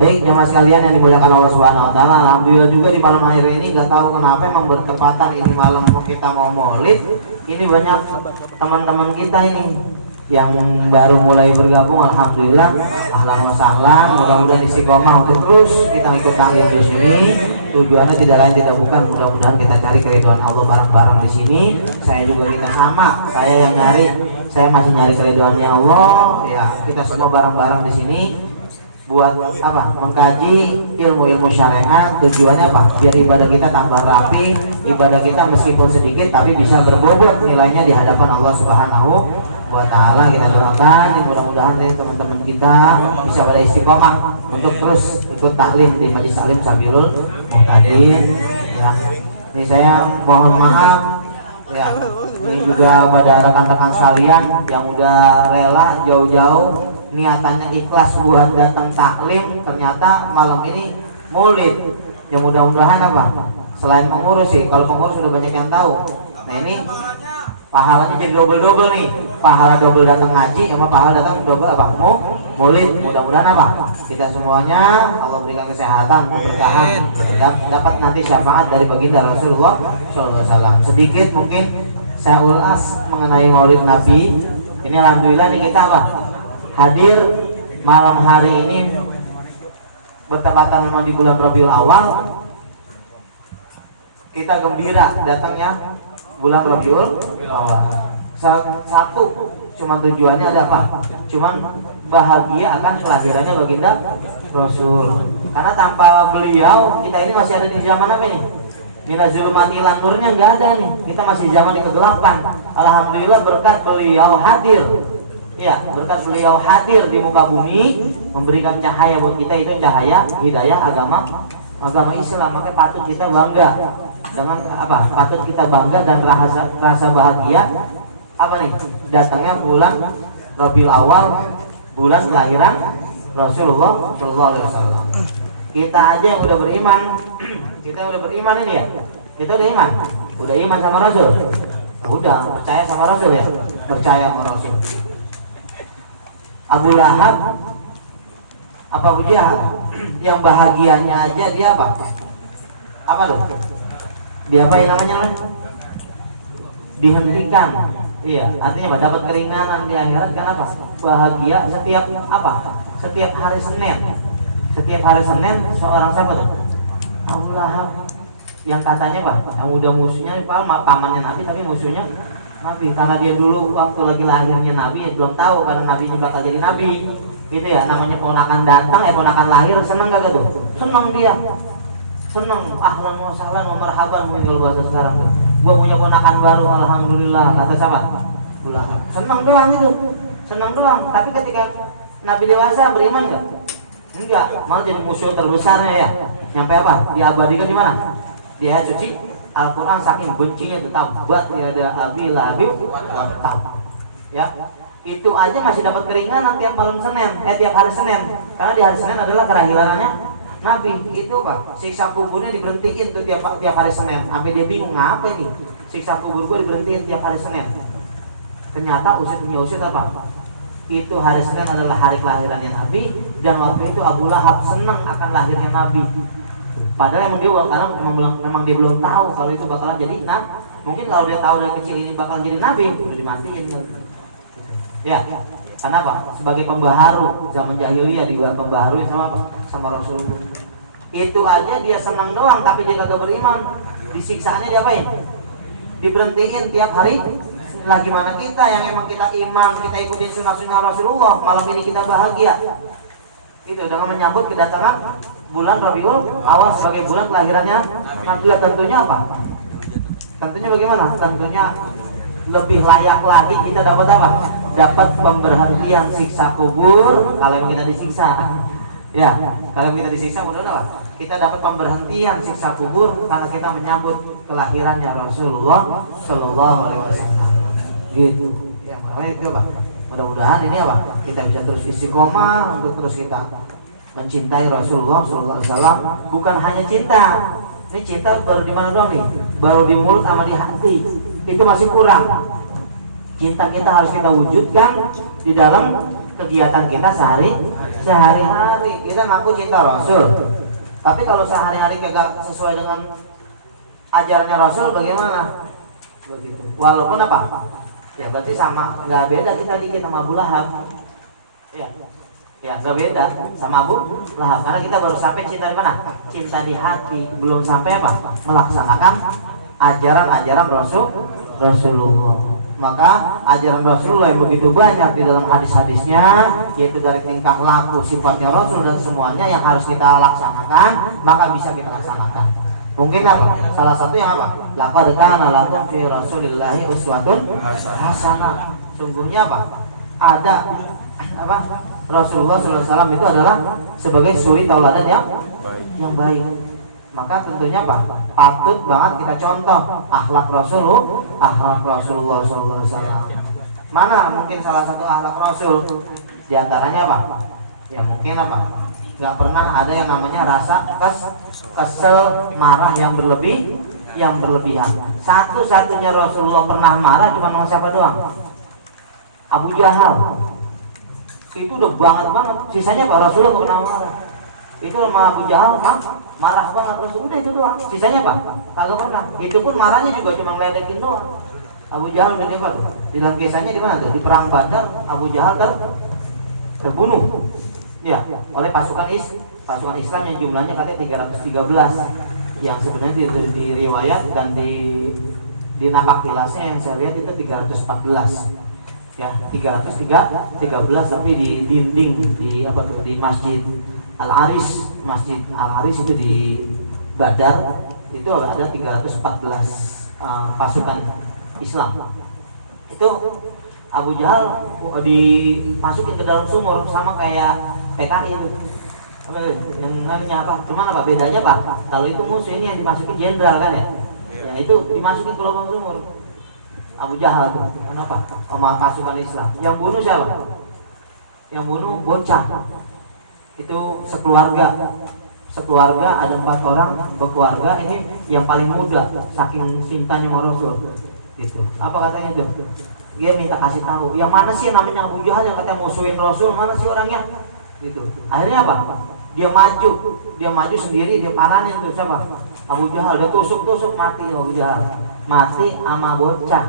Baik jemaah sekalian yang dimuliakan Allah Subhanahu wa taala, alhamdulillah juga di malam hari ini nggak tahu kenapa emang bertepatan ini malam kita mau maulid. Ini banyak teman-teman kita ini yang baru mulai bergabung, alhamdulillah ahlan wa sahlan, mudah-mudahan istiqomah untuk terus kita ikut taklim di sini. Tujuannya tidak lain tidak bukan, mudah-mudahan kita cari keridhaan Allah bareng-bareng di sini. Saya juga kita sama, saya yang nyari, saya masih nyari keridhaannya Allah. Ya, kita semua bareng-bareng di sini buat apa? Mengkaji ilmu-ilmu syariat. Tujuannya apa? Biar ibadah kita tambah rapi, ibadah kita meskipun sedikit tapi bisa berbobot nilainya di hadapan Allah Subhanahu wa taala. Kita doakan mudah-mudahan nih teman-teman kita bisa pada istiqomah untuk terus ikut taklim di Majelis Taklim Sabirul Muhtadin. Ya, ini saya mohon maaf ya. Ini juga pada rekan-rekan sekalian yang udah rela jauh-jauh niatannya ikhlas buat datang taklim, ternyata malam ini maulid. Ya mudah-mudahan apa? Selain pengurus sih, kalau pengurus sudah banyak yang tahu. Nah ini pahalanya jadi double-double nih. Pahala double datang ngaji, sama pahala datang double apa? Maulid. Mudah-mudahan apa? Kita semuanya Allah berikan kesehatan, keberkahan, dan dapat nanti syafaat dari baginda Rasulullah SAW. Sedikit mungkin saya ulas mengenai maulid Nabi. Ini alhamdulillah nih kita apa? Hadir malam hari ini bertepatan memang di bulan Rabiul Awal. Kita gembira datangnya bulan Rabiul Awal. Satu, cuma tujuannya ada apa? Cuman bahagia akan kelahirannya baginda Rasul. Karena tanpa beliau kita ini masih ada di zaman apa ini? Minazulumati ilan nurnya nggak ada nih. Kita masih zaman di kegelapan. Alhamdulillah berkat beliau hadir. Ya, berkat beliau hadir di muka bumi, memberikan cahaya buat kita, itu cahaya hidayah agama Islam. Maka patut kita bangga dengan apa? Patut kita bangga dan rasa bahagia apa nih? Datangnya bulan Rabiul Awal, bulan kelahiran Rasulullah SAW. Kita aja yang udah beriman, kita udah beriman ini ya. Kita udah iman sama Rasul. Udah percaya sama Rasul ya, percaya sama Rasul. Abu Lahab, apa Abu Jahal, yang bahagianya aja dia apa? Apa loh? Dia apa yang namanya? Dihentikan. Iya, artinya apa? Dapat keringanan di akhirat. Kenapa? Bahagia setiap apa? Setiap hari Senin. Setiap hari Senin seorang siapa tuh? Abu Lahab, yang katanya apa? Yang udah musuhnya, pamannya Nabi tapi musuhnya Nabi, karena dia dulu waktu lagi lahirnya Nabi belum tahu kalau Nabi ini bakal jadi Nabi, gitu ya. Namanya ponakan datang, ponakan lahir, seneng gak tuh? Seneng dia, seneng, ahlan wa sahlan wa marhaban mungkin kalau bahasa sekarang tuh. Gua punya ponakan baru, alhamdulillah, kata siapa? Seneng doang itu, seneng doang. Tapi ketika Nabi dewasa beriman gak? Enggak, malah jadi musuh terbesarnya ya. Nyampe apa? Diabadikan di mana? Di ayat suci Al-Quran saking bencinya tetap buat tiada abi labib watab. Ya, itu aja masih dapat keringanan tiap malam Senin, tiap hari Senin. Karena di hari Senin adalah kelahirannya Nabi. Itu Pak, siksa kuburnya diberhentiin tuh tiap hari Senin. Sampai dia bingung ngapa nih? Siksa kubur gue diberhentiin tiap hari Senin. Ternyata usut apa? Itu hari Senin adalah hari kelahirannya Nabi, dan waktu itu Abu Lahab senang akan lahirnya Nabi. Padahal emang dia memang dia belum tahu kalau itu bakalan jadi nabi. Mungkin kalau dia tahu dari kecil ini bakalan jadi nabi, udah dimatiin. Ya, kenapa? Sebagai pembaharu zaman jahiliyah, dia pembaharu sama Rasul. Itu aja dia senang doang, tapi dia kagak beriman. Disiksaannya diapain? Diberhentiin tiap hari. Lah gimana kita yang emang kita iman, kita ikutin sunnah Rasulullah, malam ini kita bahagia. Itu dengan menyambut kedatangan bulan Rabiul Awal sebagai bulan kelahirannya Nabi. Tentunya apa? Tentunya bagaimana? Tentunya lebih layak lagi kita dapat apa? Dapat pemberhentian siksa kubur kalau memang kita disiksa. Ya, kalau kita disiksa mudah-mudahan apa? Kita dapat pemberhentian siksa kubur karena kita menyambut kelahirannya Rasulullah Shallallahu Alaihi Wasallam. Gitu. Ya, itu apa? Mudah-mudahan ini apa? Kita bisa terus istiqomah untuk terus kita mencintai Rasulullah SAW. Bukan hanya cinta. Ini cinta baru di mana doang nih? Baru di mulut sama di hati. Itu masih kurang. Cinta kita harus kita wujudkan di dalam kegiatan kita sehari-hari. Kita ngaku cinta Rasul, tapi kalau sehari-hari kagak sesuai dengan ajarannya Rasul bagaimana? Begitu. Walaupun apa? Ya berarti sama, nggak beda kita dikit sama Abu Lahab. Ya nggak beda sama Abu Lahab, karena kita baru sampai cinta di mana? Cinta di hati, belum sampai apa? Melaksanakan ajaran-ajaran Rasulullah. Maka ajaran Rasulullah yang begitu banyak di dalam hadis-hadisnya, yaitu dari tingkah laku, sifatnya Rasul dan semuanya yang harus kita laksanakan, maka bisa kita laksanakan. Mungkin apa? Salah satu yang apa? Laqad kana lakum fi Rasulillahi uswatun hasanah. Sungguhnya apa? Ada apa? Rasulullah SAW itu adalah sebagai suri tauladan yang baik. Maka tentunya apa? Patut banget kita contoh akhlak Rasulullah SAW. Mana mungkin salah satu akhlak Rasul? Di antaranya apa? Ya mungkin apa? Nggak pernah ada yang namanya rasa kesel, marah yang berlebihan. Satu-satunya Rasulullah pernah marah cuma sama siapa doang? Abu Jahal. Itu udah banget. Sisanya Pak Rasulullah nggak pernah marah. Itu sama Abu Jahal marah banget Rasul. Udah itu doang. Sisanya Pak kagak pernah. Itu pun marahnya juga cuma ngeledekin doang. Abu Jahal udah apa tuh? Di dalam kisahnya di mana tuh? Di perang Badar Abu Jahal terbunuh. Ya, oleh pasukan Islam yang jumlahnya katanya 313. Yang sebenarnya di riwayat dan di napak tilasnya yang saya lihat itu 314. Ya, 313 tapi di dinding di Masjid Al-Aris itu di Badar itu ada 314 pasukan Islam. Itu Abu Jahal dimasukin ke dalam sumur sama kayak PKI itu. Yang namanya apa? Cuman apa bedanya Pak? Kalau itu musuh, ini yang dimasukin jenderal kan ya? Ya itu dimasukin ke lubang sumur. Abu Jahal tuh, kenapa? Sama pasukan Islam. Yang bunuh siapa? Yang bunuh bocah. Itu sekeluarga ada 4 orang berkeluarga. Ini yang paling muda, saking cintanya sama Rasul. Gitu. Apa katanya tuh? Dia minta kasih tahu, yang mana sih namanya Abu Jahal yang katanya musuhin Rasul, mana sih orangnya? Gitu. Akhirnya apa? Dia maju sendiri, dia paranin tuh siapa? Abu Jahal, dia tusuk mati Abu Jahal. Mati sama bocah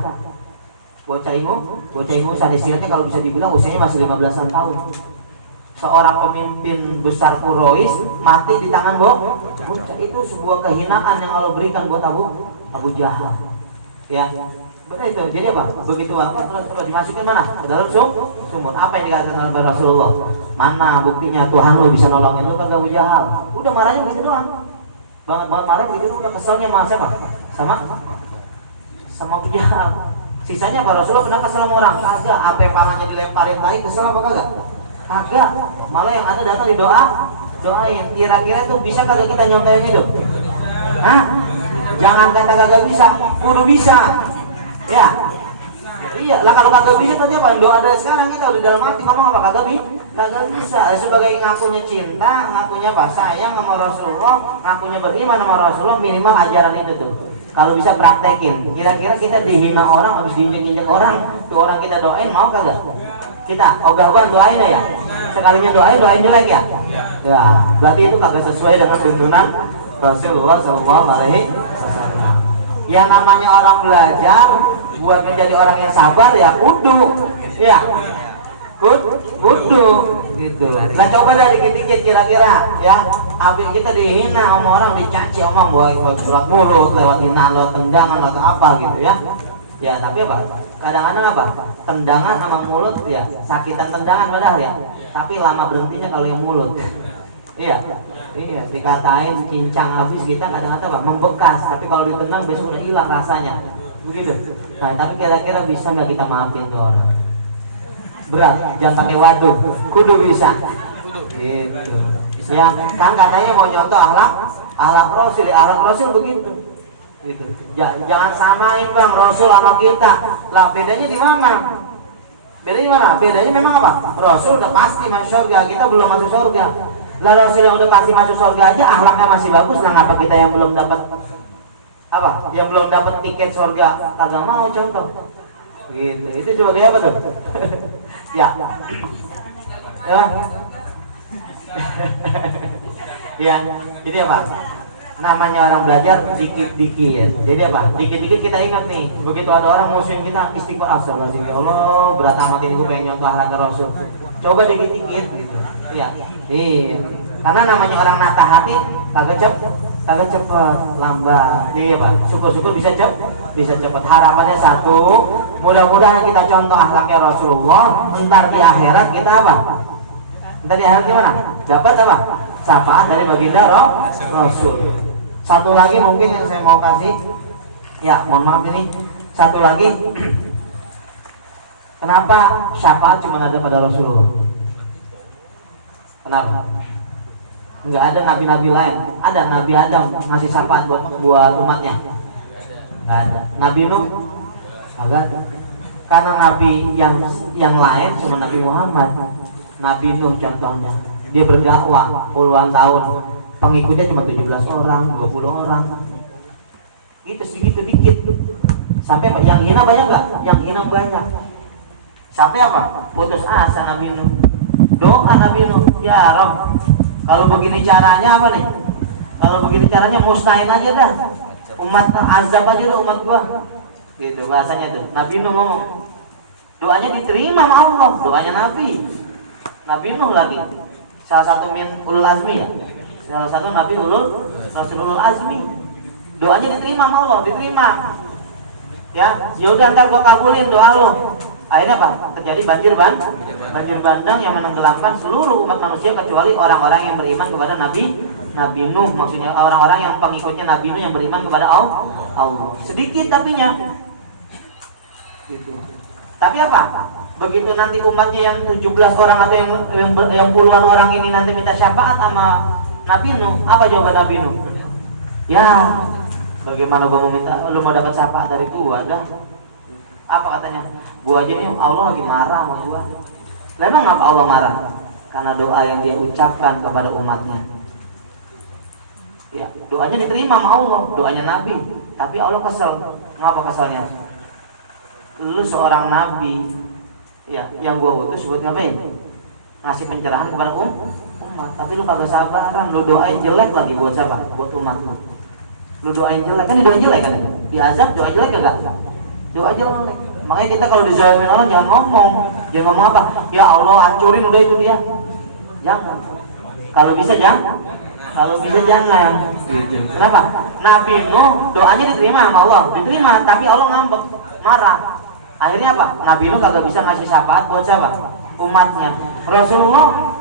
Ingu sadisiatnya kalau bisa dibilang usianya masih 15 tahun. Seorang pemimpin besar Quraisy mati di tangan bocah. Itu sebuah kehinaan yang Allah berikan buat Abu Jahal. Ya. Betul itu. Jadi apa? Begitu terus dimasukin mana? Ke dalam sumur. Apa yang dikatakan oleh Rasulullah? Mana buktinya Tuhan lo bisa nolongin lo kagak Abu Jahal? Udah marahnya begitu doang. Banget marah begitu udah keselnya sama siapa? Sama Abu Jahal. Sisanya Pak Rasulullah pernah kesel sama orang? Kagak. Apa palanya dilemparin tai kesel apa kagak? Kagak. Malah yang ada datang doain. Kira-kira itu bisa kagak kita nyontohin hidup? Hah? Jangan kata kagak bisa, kudu bisa. Ya, iya lah kalau kagak bisa tadi apa? Doa dari sekarang kita udah dalam hati ngomong apa kagak bisa. Sebagai ngakunya cinta, ngakunya sayang sama Rasulullah, ngakunya beriman sama Rasulullah, minimal ajaran itu tuh. Kalau bisa praktekin. Kira-kira kita dihina orang, habis diinjek-injek orang, tuh orang kita doain mau kagak? Kita ogah-ogahan doain ya. Sekalinya doain jelek ya. Ya, berarti itu kagak sesuai dengan tuntunan Rasulullah SAW. Yang namanya orang belajar buat menjadi orang yang sabar ya kudu gitu. Nah coba dari dikit-dikit kira-kira ya, habis kita dihina sama orang, dicaci omong buat mulut, lewat hinaan, lewat tendangan atau apa gitu ya. Ya tapi apa? Kadang-kadang apa? Tendangan sama mulut ya, sakitan tendangan padahal ya. Tapi lama berhentinya kalau yang mulut. Iya, dikatain, cincang habis kita kadang-kadang apa? Membekas. Tapi kalau ditendang besok udah hilang rasanya. Begitu. Nah, tapi kira-kira bisa nggak kita maafin tuh orang? Berat, jangan pakai waduk. Kudu bisa. Gitu. Ya, kan katanya mau nyontoh akhlak Rasul begitu. Gitu. Jangan samain Bang Rasul sama kita. Lah bedanya di mana? Bedanya memang apa? Rasul udah pasti masuk surga, kita belum masuk surga. Lah Rasul yang udah pasti masuk surga aja akhlaknya masih bagus, nah ngapa kita yang belum dapat apa? Yang belum dapat tiket surga kagak mau contoh. Gitu. Itu sebagai apa tuh? Ya. Ya. Ya. Jadi apa? Namanya orang belajar dikit-dikit. Jadi apa? Dikit-dikit kita ingat nih. Begitu ada orang musuhin kita, istighfar, astagfirullahaladzim. Ya Allah, berat amat ini gue pengen nyontoh akhlak Rasul. Coba dikit-dikit gitu. Iya. Iya. Karena namanya orang nata hati kagak cepet, lambat. Iya Pak. Syukur-syukur bisa cepet. Harapannya satu, mudah-mudahan kita contoh akhlaknya Rasulullah. Entar di akhirat kita apa? Entar di akhirat gimana? Dapat apa? Syafaat dari baginda Rasul. Satu lagi mungkin yang saya mau kasih, ya mohon maaf ini. Satu lagi, kenapa syafaat cuma ada pada Rasulullah? Kenapa? Enggak ada nabi-nabi lain. Ada Nabi Adam ngasih syafaat buat umatnya. Enggak ada. Nabi Nuh agak ada. Karena nabi yang lain cuma Nabi Muhammad. Nabi Nuh contohnya. Dia berdakwah puluhan tahun. Pengikutnya cuma 17 orang, 20 orang. Itu segitu dikit. Sampai yang hina banyak enggak? Yang hina banyak. Sampai apa? Putus asa Nabi Nuh. Doa Nabi Nuh, ya Rabb, kalau begini caranya apa nih? Kalau begini caranya musnahin aja dah. Umat azab aja dah umat gua. Gitu bahasanya tuh. Nabi Nuh ngomong. Doanya diterima sama Allah, doanya Nabi. Nabi Nuh lagi. Salah satu min ulul azmi ya. Salah satu Nabi Rasulul azmi. Doanya diterima sama Allah, diterima. Ya udah ntar gua kabulin doa lu. Akhirnya apa? Terjadi banjir bandang yang menenggelamkan seluruh umat manusia kecuali orang-orang yang beriman kepada Nabi Nuh. Maksudnya orang-orang yang pengikutnya Nabi Nuh yang beriman kepada Allah. Sedikit tapinya. Gitu. Tapi apa? Begitu nanti umatnya yang 17 orang atau yang puluhan orang ini nanti minta syafaat sama Nabi Nuh, apa jawaban Nabi Nuh? Ya, bagaimana gua mau minta, lu mau dapat syafaat dari gua dah. Apa katanya? Gua aja nih Allah lagi marah sama gua. Memang ngapa Allah marah? Karena doa yang dia ucapkan kepada umatnya. Ya, doanya diterima sama Allah, doanya Nabi. Tapi Allah kesel. Ngapa keselnya? Lu seorang Nabi, ya, yang gua utus buat ngapain? Ngasih pencerahan kepada umat. Tapi lu kagak sabaran, lu doain jelek lagi buat siapa? Buat umat lu. Lu doain jelek, kan doain jelek kan? Diazab doa jelek kagak? Doa jelek. Makanya kita kalau dizalimin Allah jangan ngomong apa? Ya Allah hancurin udah itu dia. Jangan. Kalau bisa jangan. Kenapa? Nabi Nuh doanya diterima sama Allah, diterima, tapi Allah ngambek, marah. Akhirnya apa? Nabi Nuh kagak bisa ngasih syafaat buat siapa? Umatnya. Rasulullah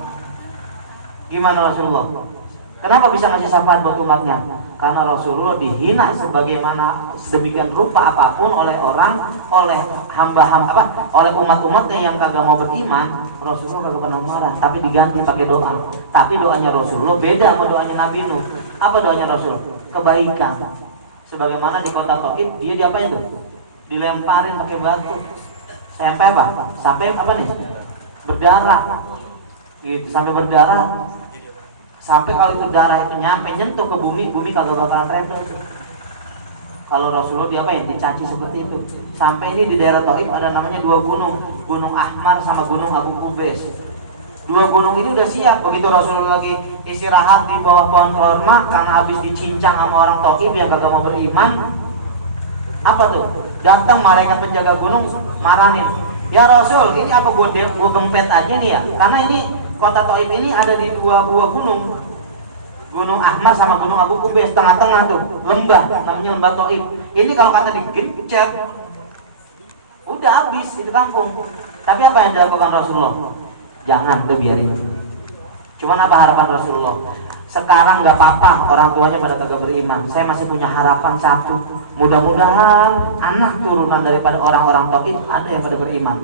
gimana Rasulullah? Kenapa bisa ngasih syafaat buat umatnya? Karena Rasulullah dihina sebagaimana sedemikian rupa apapun oleh oleh umat-umatnya yang kagak mau beriman. Rasulullah kagak pernah marah, tapi diganti pakai doa. Tapi doanya Rasulullah beda sama doanya Nabi Nuh. Apa doanya Rasul? Kebaikan. Sebagaimana di kota Taif dia diapain tuh? Dilemparin pakai batu. Sampai apa? Sampai apa nih? Berdarah. Gitu, sampai berdarah. Sampai kalau itu darah itu nyampe nyentuh ke bumi kagak bakalan rempel. Kalau Rasulullah diapain? Dicaci seperti itu. Sampai ini di daerah Taif ada namanya dua gunung, Gunung Ahmar sama Gunung Abu Kubais. Dua gunung ini udah siap. Begitu Rasulullah lagi istirahat di bawah pohon kurma karena habis dicincang sama orang Taif yang kagak mau beriman. Apa tuh? Datang malaikat penjaga gunung marahin. Ya Rasul, ini apa gua gempet aja nih ya? Karena ini kota Taif ini ada di dua buah gunung. Gunung Ahmar sama Gunung Abu Kubais, tengah-tengah tuh, lembah, namanya lembah Taif. Ini kalau kata digencet, udah habis itu kampung. Tapi apa yang dilakukan Rasulullah? Jangan, udah biarin. Cuman apa harapan Rasulullah? Sekarang nggak apa-apa orang tuanya pada kagak beriman. Saya masih punya harapan satu. Mudah-mudahan anak turunan daripada orang-orang Taif ada yang pada beriman.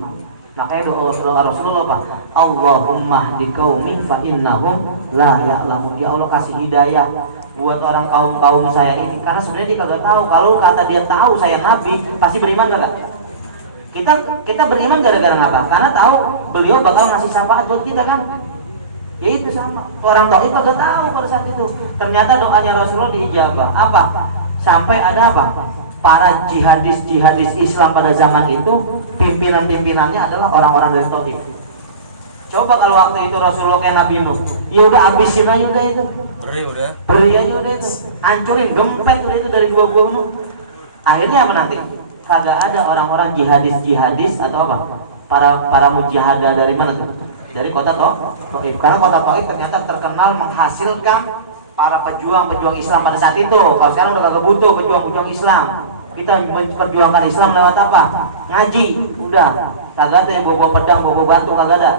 Makanya doa Rasulullah apa? Allahumma hdiqaumin fa innahum la ya'lamun. Ya Allah kasih hidayah buat orang kaum saya ini, karena sebenarnya dia kagak tahu. Kalau kata dia tahu saya nabi, pasti beriman kagak? Kita beriman gara-gara apa? Karena tahu beliau bakal ngasih syafaat buat kita kan? Ya itu sama. Orang Taif kagak tahu pada saat itu. Ternyata doanya Rasulullah diijabah. Apa? Sampai ada apa? para jihadis Islam pada zaman itu pimpinan-pimpinannya adalah orang-orang dari Taif. Coba kalau waktu itu Rasulullah kayak Nabi Nuh, ya udah habisin aja udah itu. Beri aja udah itu. Hancurin, gempet udah itu dari gua Nuh. Akhirnya apa nanti? Kagak ada orang-orang jihadis atau apa? Para mujahadah dari mana tuh? Dari kota Taif. Karena kota Taif ternyata terkenal menghasilkan para pejuang Islam pada saat itu. Kalau sekarang udah kagak butuh pejuang Islam. Kita memperjuangkan Islam lewat apa? Ngaji, udah. Kagak ada bawa pedang, bawa batu, kagak ada.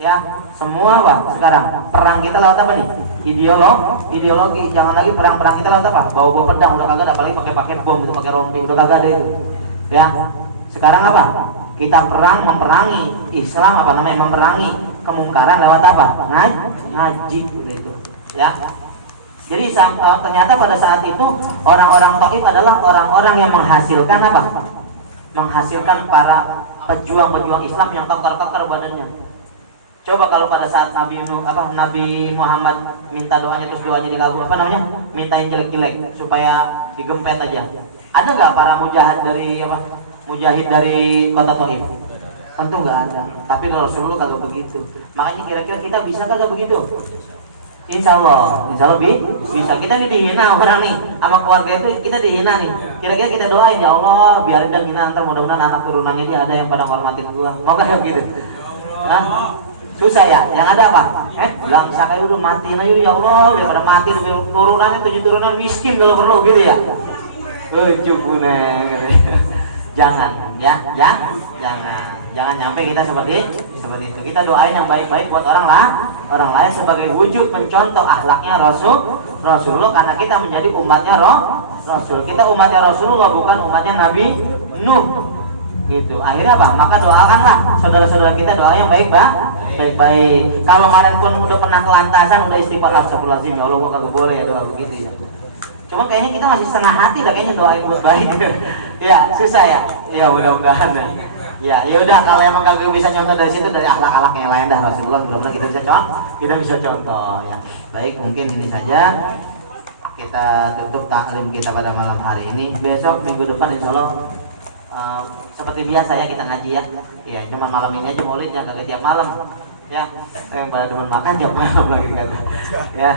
Ya, semua apa? Sekarang perang kita lewat apa nih? Ideologi. Jangan lagi perang kita lewat apa? Bawa pedang, udah kagak ada. Apalagi pakai bom itu, pakai rompi, udah kagak ada itu. Ya, sekarang apa? Kita memerangi Islam, apa namanya? Memerangi kemungkaran lewat apa? Ngaji, udah itu. Ya. Jadi ternyata pada saat itu orang-orang Taif adalah orang-orang yang menghasilkan apa? Menghasilkan para pejuang Islam yang kekar badannya. Coba kalau pada saat Nabi Muhammad minta doanya terus doanya dikabul, apa namanya? Mintain jelek-jelek supaya digempet aja. Ada nggak para mujahid dari kota Taif? Tentu nggak ada. Tapi Rasulullah kagak begitu. Makanya kira-kira kita bisa kagak begitu? Insya Allah bisa. Kita nih dihina orang nih sama keluarga itu, kita dihina nih. Kira-kira kita doain, ya Allah biarin dan hina antar, mudah-mudahan anak turunannya dia ada yang pada hormatin gua. Mau kayak gitu? Hah? Susah ya? Yang ada apa? Bangsa kayak udah matiin aja, ya Allah daripada mati turunannya 7 turunan miskin kalau perlu gitu ya. Cukune. Jangan ya, jangan nyampe kita seperti itu. Kita doain yang baik-baik buat orang lain sebagai wujud mencontoh akhlaknya Rasulullah, karena kita menjadi umatnya Rasul. Kita umatnya Rasulullah, bukan umatnya Nabi Nuh. Gitu. Akhirnya apa? Maka doakanlah saudara-saudara kita doa yang baik-baik. Kalau kemarin pun udah pernah kelantasan, udah istighfar, astagfirullahaladzim, ya Allah gua kagak boleh ya doa begitu ya. Cuma kayaknya kita masih setengah hati dah kayaknya doain buat baik. Ya, susah ya. Ya mudah-mudahan dah. Ya udah, kalau emang kagak bisa nyontoh dari situ, dari akhlak-akhlak yang lain dah Rasulullah, mudah-mudahan kita bisa contoh ya. Baik, mungkin ini saja kita tutup taklim kita pada malam hari ini. Besok minggu depan insyaallah seperti biasa ya kita ngaji ya. Ya, cuma malam ini aja maulidnya, kagak tiap malam. Ya, yang pada demen makan tiap malam lagi kan. Ya.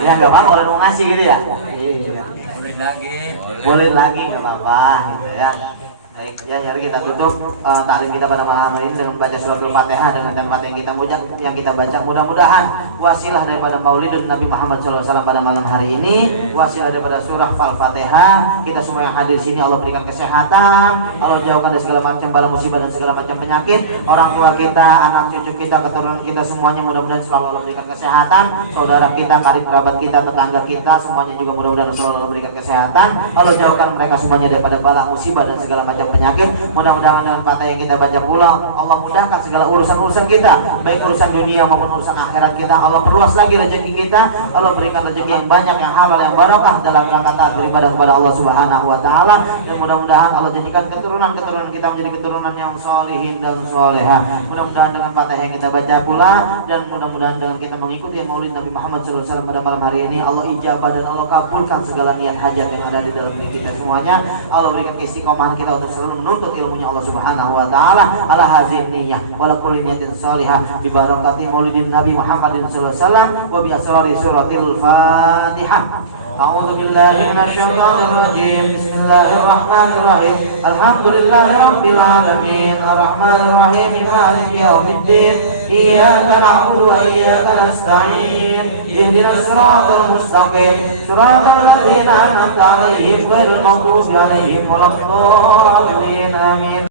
Ya nggak apa-apa kalau mau ngasih gitu ya. Iya. Boleh lagi nggak apa-apa gitu ya. Baik ya, hari kita tutup taklim kita pada malam hari ini dengan membaca suratul Fatihah dengan tempat yang kita baca. Mudah-mudahan wasilah daripada Maulidun Nabi Muhammad SAW pada malam hari ini, wasilah daripada surah Al-Fatihah, kita semua yang hadir sini Allah berikan kesehatan, Allah jauhkan dari segala macam bala musibah dan segala macam penyakit. Orang tua kita, anak cucu kita, keturunan kita semuanya mudah-mudahan selalu Allah berikan kesehatan. Saudara kita, karib kerabat kita, tetangga kita semuanya juga mudah-mudahan selalu Allah berikan kesehatan. Allah jauhkan mereka semuanya daripada bala musibah dan segala macam penyakit. Mudah-mudahan dengan Fatihah yang kita baca pula Allah mudahkan segala urusan-urusan kita, baik urusan dunia maupun urusan akhirat kita. Allah perluas lagi rezeki kita, Allah berikan rezeki yang banyak, yang halal, yang barokah dalam rangka taat beribadah kepada Allah Subhanahu wa taala. Dan mudah-mudahan Allah jadikan keturunan kita menjadi keturunan yang sholihin dan sholehah. Mudah-mudahan dengan Fatihah yang kita baca pula, dan mudah-mudahan dengan kita mengikuti Maulid Nabi Muhammad SAW pada malam hari ini, Allah ijabah dan Allah kabulkan segala niat hajat yang ada di dalam diri kita semuanya. Allah berikan istiqomahan kita untuk selalu menuntut ilmunya Allah Subhanahu wa taala ala hazin niyyah wa la kulli niyatin shalihah bi barakati maulidin Nabi Muhammadin sallallahu alaihi wasallam wa bi asrari suratil Fatihah. A'udzu billahi minasy syaithanir rajim. Bismillahirrahmanirrahim. Alhamdulillahirabbil alamin arrahmanir rahim maliki yaumiddin. Iyyaka na'budu wa iyyaka nasta'in. Ihdinas siratal mustaqim. Siratal ladzina an'amta 'alaihim ghairil maghdubi 'alaihim waladdallin. Amin.